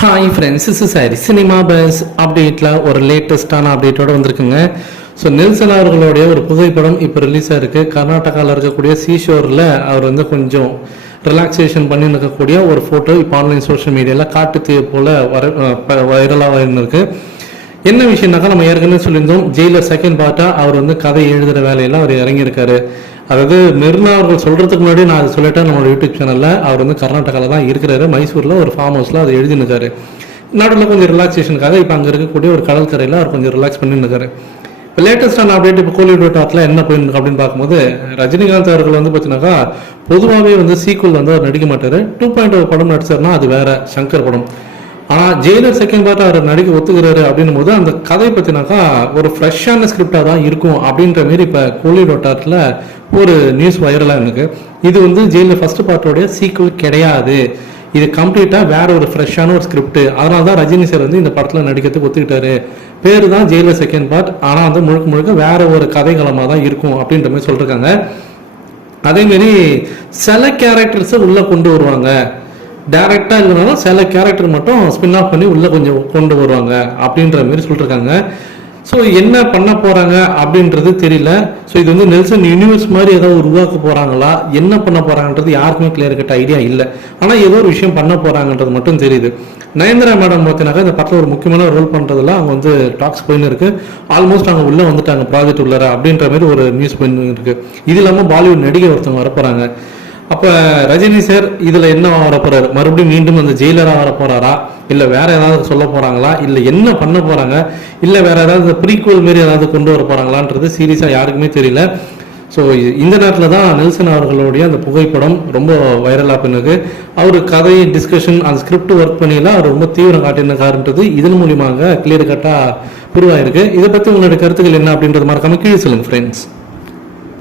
Hi friends is sorry cinema buzz அப்டேட்டில் ஒரு லேட்டஸ்டான அப்டேட்டோட வந்திருக்குங்க. ஸோ நெல்சன் அவர்களுடைய ஒரு புகைப்படம் இப்போ ரிலீஸ் ஆயிருக்கு கர்நாடகாவில் இருக்கக்கூடிய சீஷோரில் அவர் வந்து கொஞ்சம் ரிலாக்ஸேஷன் பண்ணி இருக்கக்கூடிய ஒரு ஃபோட்டோ இப்போ ஆன்லைன் சோஷியல் மீடியாவில் காட்டு போல் வர வைரலாக இருந்திருக்கு என்ன விஷயம்னாக்கா நம்ம ஏற்கனவே சொல்லியிருந்தோம் ஜெயிலர் செகண்ட் பார்ட்டாக அவர் வந்து கதை எழுதுகிற வேலையெல்லாம் அவர் இறங்கியிருக்காரு. அதாவது மெர்னா அவர்கள் சொல்கிறதுக்கு முன்னாடி நான் அதை சொல்லிட்டேன் நம்மளோட யூடியூப் சேனலில் அவர் வந்து கர்நாடகாவில் தான் இருக்கிறாரு. மைசூரில் ஒரு ஃபார்ம் ஹவுஸில் அதை எழுதினுக்காரு. நடுவில் கொஞ்சம் ரிலாக்ஸேஷனுக்காக இப்போ அங்கே இருக்கக்கூடிய ஒரு கடற்கரையில் அவர் கொஞ்சம் ரிலாக்ஸ் பண்ணிருக்காரு இப்போ லேட்டஸ்டான அப்டேட் இப்போ கோலிவுட் டாட்டில் என்ன போயிருக்கு அப்படின்னு பார்க்கும்போது ரஜினிகாந்த் அவர்கள் வந்து பார்த்தீங்கன்னாக்கா பொதுவாகவே வந்து சீக்குவல் வந்து அவர் நடிக்க மாட்டார். டூ பாயிண்ட் ஒரு oh படம் நடிச்சார்னா அது வேற சங்கர் படம். ஆனால் ஜெயிலர் செகண்ட் பார்ட் அவர் நடிக்க ஒத்துக்கிறாரு அப்படின்னும் போது அந்த கதை பற்றினாக்கா ஒரு ஃப்ரெஷ்ஷான ஸ்கிரிப்டாக தான் இருக்கும் அப்படின்ற மாரி இப்போ கோலி டாட்டில் ஒரு நியூஸ் வைரலாக எனக்கு இது வந்து ஜெயிலர் ஃபர்ஸ்ட் பார்ட்டோடைய சீக்குவல் கிடையாது. இது கம்ப்ளீட்டாக வேற ஒரு ஃப்ரெஷ்ஷான ஒரு ஸ்கிரிப்ட் அதனால தான் ரஜினி சார் வந்து இந்த படத்தில் நடிக்கிறதுக்கு ஒத்துக்கிட்டாரு. பேர் தான் ஜெயிலர் செகண்ட் பார்ட் ஆனால் வந்து முழுக்க முழுக்க வேற ஒரு கதைகளமாக தான் இருக்கும் அப்படின்ற மாதிரி சொல்லியிருக்காங்க அதேமாரி சில கேரக்டர்ஸை உள்ளே கொண்டு வருவாங்க. டேரெக்டாக இல்லைனாலும் சில கேரக்டர் மட்டும் ஸ்பின் ஆஃப் பண்ணி உள்ளே கொஞ்சம் கொண்டு வருவாங்க அப்படின்ற மாதிரி சொல்லியிருக்காங்க ஸோ என்ன பண்ண போகிறாங்க அப்படின்றது தெரியல. ஸோ இது வந்து நெல்சன் யூனிவர்ஸ் மாதிரி ஏதாவது உருவாக்க போகிறாங்களா என்ன பண்ண போகிறாங்கன்றது யாருக்குமே கிளியர் கட்ட ஐடியா இல்லை. ஆனால் ஏதோ ஒரு விஷயம் பண்ண போகிறாங்கன்றது மட்டும் தெரியுது. நயன்தரா மேடம் பார்த்தீங்கன்னாக்கா இந்த படத்தில் ஒரு முக்கியமான ரோல் பண்ணுறதுல அவங்க வந்து டாக்ஸ் போயின்னு இருக்குது ஆல்மோஸ்ட் அவங்க உள்ளே வந்துட்டாங்க ப்ராஜெக்ட் உள்ளார அப்படின்ற மாதிரி ஒரு நியூஸ் போயின்னு இருக்குது இது இல்லாமல் பாலிவுட் நடிகை ஒருத்தவங்க வரப்போகிறாங்க அப்போ ரஜினி சார் இதில் என்ன வர போறாரு? மறுபடியும் மீண்டும் அந்த ஜெயிலராக வர போறாரா? இல்லை வேற ஏதாவது சொல்ல போறாங்களா? இல்லை என்ன பண்ண போறாங்க? இல்லை வேற ஏதாவது ப்ரீக்குவல் மாரி ஏதாவது கொண்டு வர போறாங்களான்றது சீரியஸாக யாருக்குமே தெரியல. ஸோ இந்த நேரத்தில் தான் நெல்சன் அவர்களுடைய அந்த புகைப்படம் ரொம்ப வைரலாக பின்னுக்கு அவர் கதை டிஸ்கஷன் அந்த ஸ்கிரிப்ட் ஒர்க் பண்ணியெல்லாம் அவர் ரொம்ப தீவிரம் காட்டியிருக்காருன்றது இதன் மூலியமாக கிளியர் கட்டாக புரிவாயிருக்கு இதை பற்றி உங்களுடைய கருத்துக்கள் என்ன அப்படின்றது மறக்காமல் கீழே சொல்லுங்கள் ஃப்ரெண்ட்ஸ்